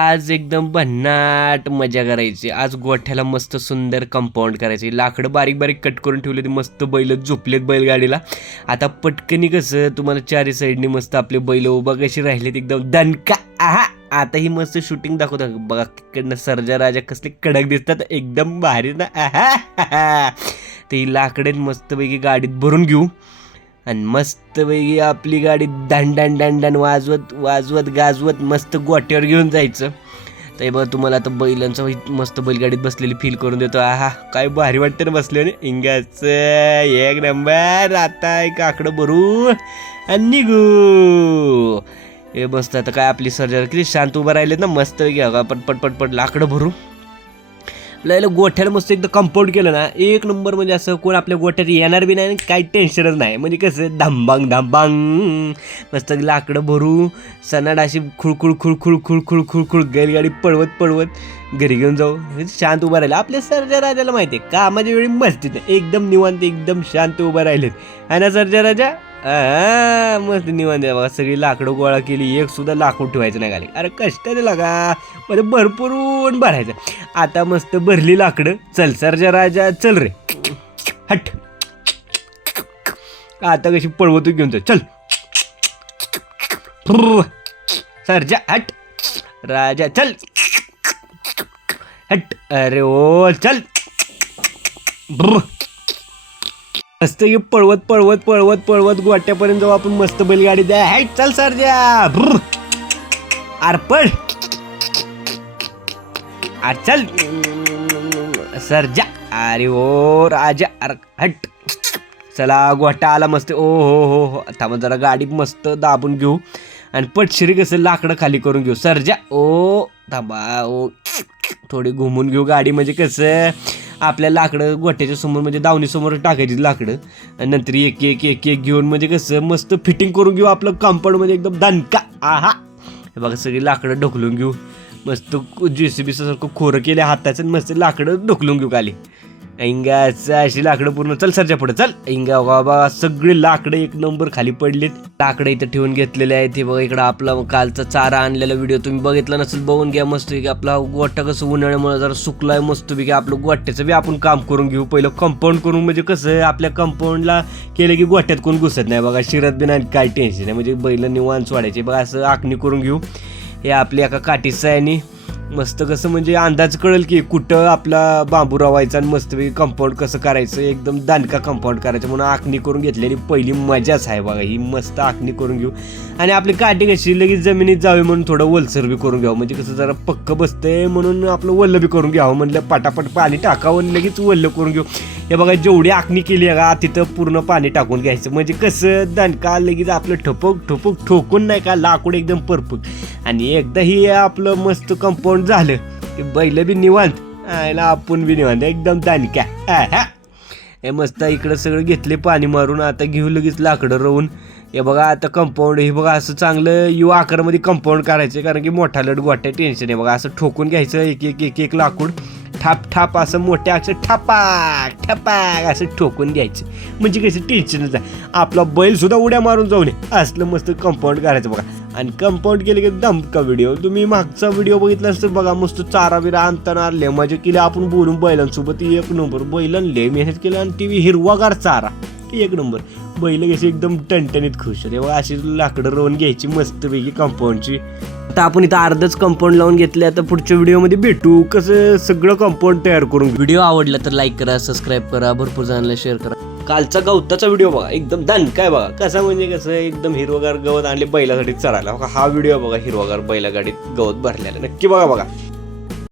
आज एकदम भन्नाट मजा करायची. आज गोठ्याला मस्त सुंदर कंपाऊंड करायचे. लाकडं बारीक बारीक कट करून ठेवले ते मस्त बैल झोपलेत बैलगाडीला. आता पटकनी कसं तुम्हाला चारी साईडनी मस्त आपले बैल उभा कशी राहिलेत एकदम दणका. आहा आता ही मस्त शूटिंग दाखवतात बघा तिकडनं सर्जा राजा कसले कडक दिसतात. एकदम भारी ना. आहा ते ही लाकडे मस्तपैकी गाडीत भरून घेऊ. आणि मस्तपैकी आपली गाडी दांडण दांडण वाजवत वाजवत गाजवत मस्त गोट्यावर घेऊन जायचं. तर बघ बघा तुम्हाला आता बैलांचं मस्त बैलगाडीत बसलेली फील करून देतो. आहा काय भारी वाटतं ना बसल्याने इंगाच एक नंबर आता एक आकडं भरू आणि निघू. हे मस्त आता काय आपली सर्जर किती शांत उभं राहिले ना मस्त घ्या पटपट पटपट लाकडं भरू आपल्याला गोठ्याला मस्त एकदा कंपाऊंड केलं ना एक नंबर म्हणजे असं कोण आपल्या गोठ्यात येणार बी नाही आणि काही टेन्शनच नाही. म्हणजे कसं धांबांग धांबांग मस्त लाकडं भरू सनाड अशी खुळखुळ खुळखुळ खुळखुळ खुळखुळ गैलगाडी पळवत पळवत घरी घेऊन जाऊ. शांत उभं राहिलं. आपल्या सरजा राजाला माहिती आहे कामाच्या वेळी मस्तीत एकदम निवांत एकदम शांत उभं राहिलेत. आणि सरजा राजा? मस्त निवांत आहे बघा. सगळी लाकडं गोळा केली. एक सुद्धा लाकूड ठेवायचं नाही घाली अरे कष्टाने लागा. म्हणजे भरपूरून भरायचं. आता मस्त भरली लाकडं. चल सरजा राजा चल रे. हट. आता कशी पळवतो घेऊन जा चल. सरजा हट. राजा चल. हट. अरे ओ चल. मस्त ये पळवत पळवत पळवत पळवत गोट्यापर्यंत जाऊ आपण मस्त बैलगाडी द्या. हॅ चल सर द्या आर पळ आर चल. सरजा. अरे ओ राजा. अर हट. चला गोटा आला मस्त. ओ हो हो हो. थांब जरा गाडी मस्त दाबून घेऊ आणि पटशिरी कसं लाकडं खाली करून घेऊ. सरजा. ओ थांबा. ओ. थोडी घुमून घेऊ गाडी म्हणजे कसं? आपल्या लाकडं गोट्याच्या समोर म्हणजे दावणीसमोर टाकायची लाकडं. आणि नंतर एक एक एक एक घेऊन म्हणजे कसं मस्त फिटिंग करून घेऊ आपलं कंपाऊंड म्हणजे एकदम दणका आहा! हे बघा सगळी लाकडं ढकलून घेऊ. मस्त जे सी बीसारखं खोरं केले हाताचं मस्त लाकडं ढकलून घेऊ खाली. इंगाचं अशी लाकडं पूर्ण. चल सरच्या पुढे चल. इंगा बाबा सगळी लाकडं एक नंबर खाली पडलीत. लाकडं इथं ठेवून घेतलेले आहेत. ते बघा इकडं आपला कालचा चारा आणलेला व्हिडिओ तुम्ही बघितला नसेल बघून घ्या मस्त की आपला गोठा कसं उन्हाळ्यामुळे जरा सुकलाय मस्त की आपलं गोठ्याचं बी आपण काम करून घेऊ. पहिलं कंपाऊंड करून म्हणजे कसं आपल्या कंपाऊंडला केलं की गोठ्यात कोण घुसत नाही. बघा शिरत बी नाही काय टेन्शन नाही म्हणजे बैल निवांत सोडायचे. बघा असं आखणी करून घेऊ. हे आपली एका काठीचं आहे आणि मस्त कसं म्हणजे अंदाज कळेल की कुठं आपला बांबू रवायचा आणि मस्तपैकी कंपाऊंड कसं करायचं एकदम दांडका कंपाऊंड करायचं म्हणून आखणी करून घेतलेली पहिली मजाच आहे बघा ही मस्त आखणी करून घेऊ. आणि आपली काठी कशी लगेच जमिनीत जावी म्हणून थोडं वलसर बी करून घ्यावं. म्हणजे कसं जरा पक्क बसतंय म्हणून आपलं वल्ल बी करून घ्यावं म्हणलं पाटापट पाणी टाकावं लगेच वल्ल करून घेऊ. हे बघा जेवढी आखणी केली आहे का तिथं पूर्ण पाणी टाकून घ्यायचं. म्हणजे कसं दणका लगेच आपलं ठोपक ठोपक ठोकून नाही का लाकूड एकदम परफेक्ट. आणि एकदा ही आपलं मस्त कंपाऊंड झालं की बैल बी निवांत. आयला आपण बी निवांत. एकदम दानक्या हे मस्त इकडं सगळं घेतले पाणी मारून आता घेऊ लगेच लाकडं रवून. हे बघा आता कंपाऊंड हे बघा असं चांगलं यू आकारामध्ये कंपाऊंड करायचं कारण की मोठा लट गोठ्या टेन्शन आहे. बघा असं ठोकून घ्यायचं एक एक एक एक लाकूड. ठाप ठाप असं मोठ्या अक्षर ठपाक ठपाक असं ठोकून द्यायचं. म्हणजे कसं टेन्शनच आहे. आपला बैलसुद्धा उड्या मारून जाऊ नये. असलं मस्त कंपाऊंड करायचं बघा. आणि कंपाऊंड केले की दमका व्हिडिओ तुम्ही मागचा व्हिडिओ बघितला असतं बघा मस्त चारा बिरा आणताना आणले मजा केली आपण बोलून बैलांसोबत एक नंबर बैल लय मेहनत केलं आणि टी व्ही हिरवागार चारा. एक नंबर. बैल कशी एकदम टणटणीत खुश. तेव्हा अशी लाकडं रोवून घ्यायची मस्तपैकी कंपाऊंडची आता आपण इथं अर्धच कंपाऊंड लावून घेतले आता पुढच्या व्हिडिओमध्ये भेटू. कसं सगळं कंपाऊंड तयार करून व्हिडिओ आवडला तर लाईक करा सबस्क्राईब करा भरपूर जणांना शेअर करा. कालचा गवताचा व्हिडिओ बघा एकदम दन काय बघा कसा म्हणजे कसं एकदम हिरवगार गवत आणले बैलासाठी चरायला. हा व्हिडिओ बघा हिरवगार बैलागाडीत गवत भरलेला. नक्की बघा बघा.